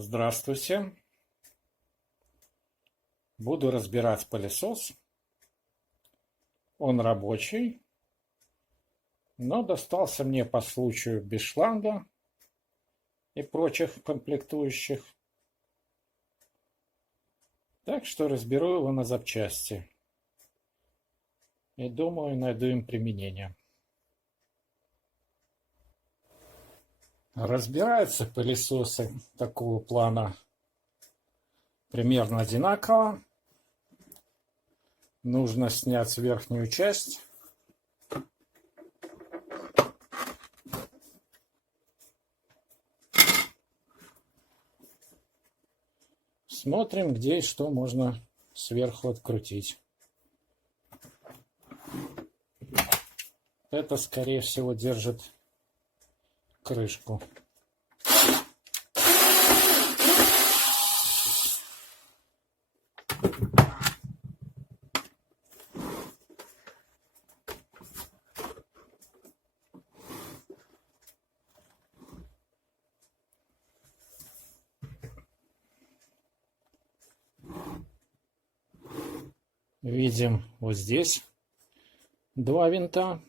Здравствуйте. Буду разбирать пылесос. Он рабочий, но достался мне по случаю без шланга и прочих комплектующих. Так что разберу его на запчасти. И думаю, найду им применение. Разбираются пылесосы такого плана примерно одинаково. Нужно снять верхнюю часть. Смотрим, где и что можно сверху открутить. Это, скорее всего, держит крышку. Видим вот здесь два винта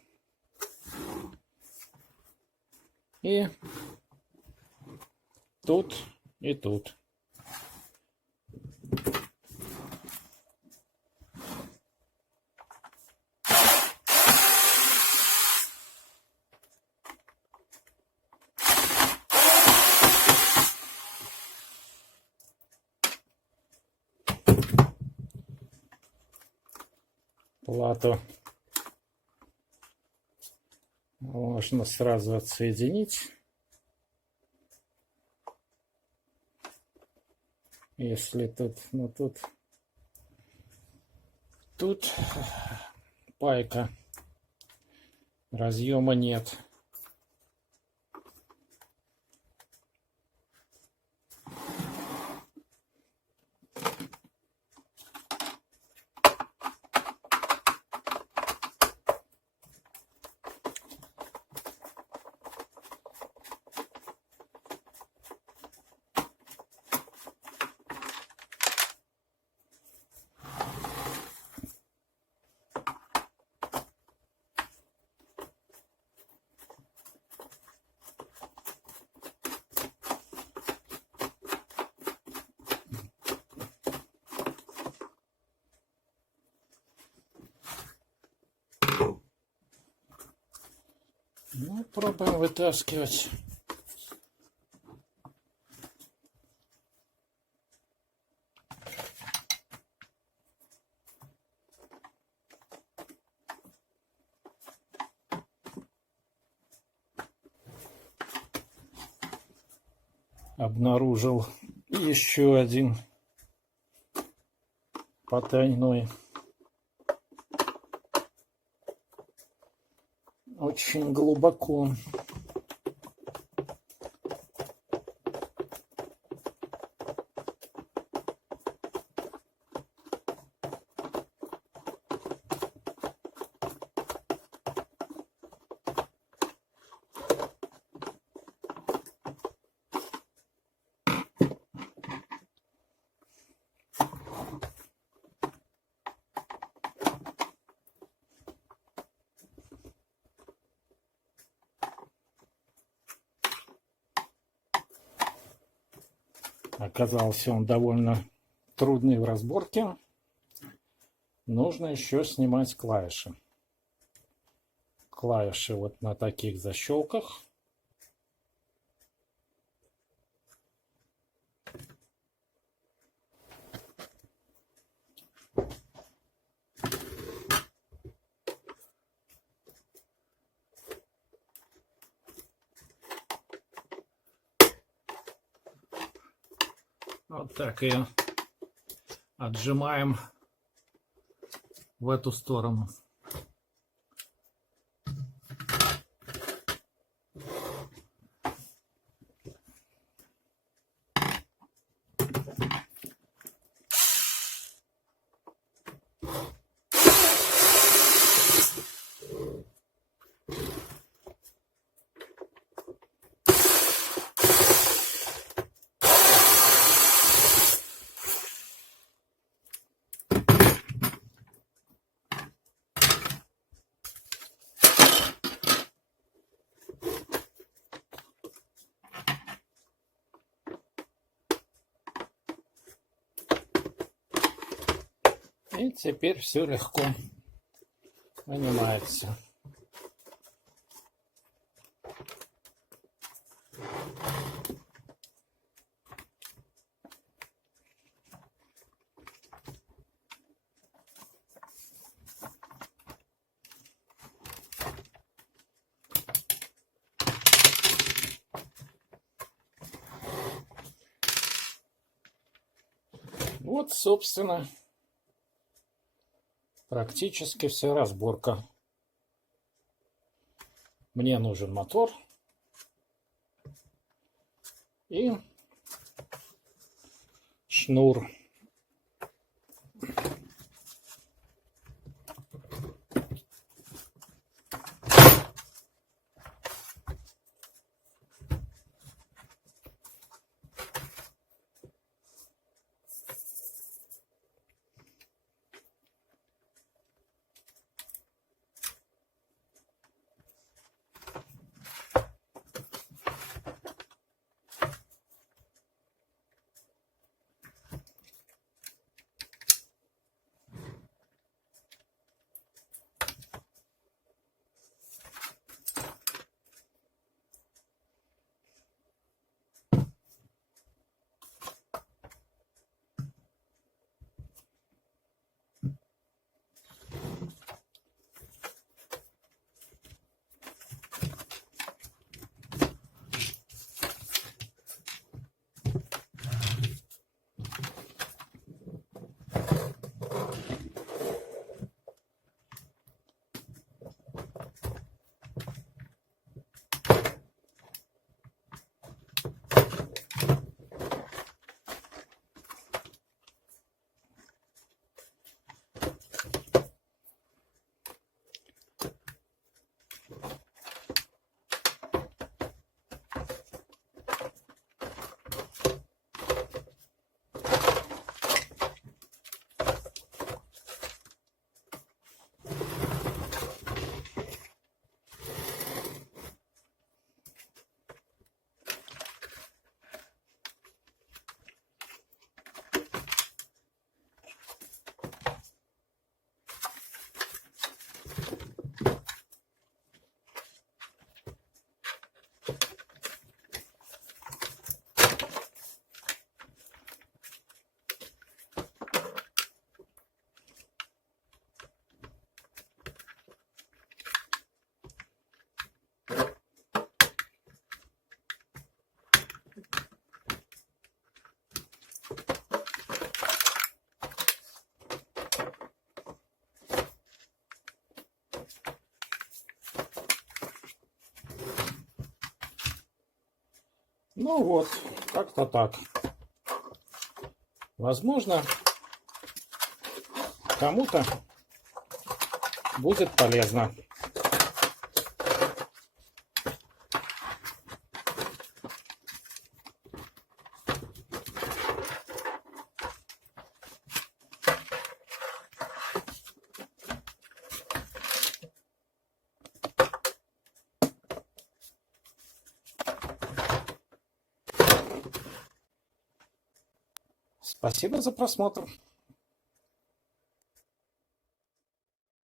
и тут и тут. Плату можно сразу отсоединить, если тут пайка, разъема нет. Ну, пробуем вытаскивать. Обнаружил еще один потайной. Очень глубоко. Оказался он довольно трудный в разборке. Нужно еще снимать клавиши. Клавиши вот на таких защелках. Вот так ее отжимаем в эту сторону. И теперь все легко вынимается. Вот, собственно, практически вся разборка. Мне нужен мотор и шнур. Ну вот, как-то так. Возможно, кому-то будет полезно. Спасибо за просмотр.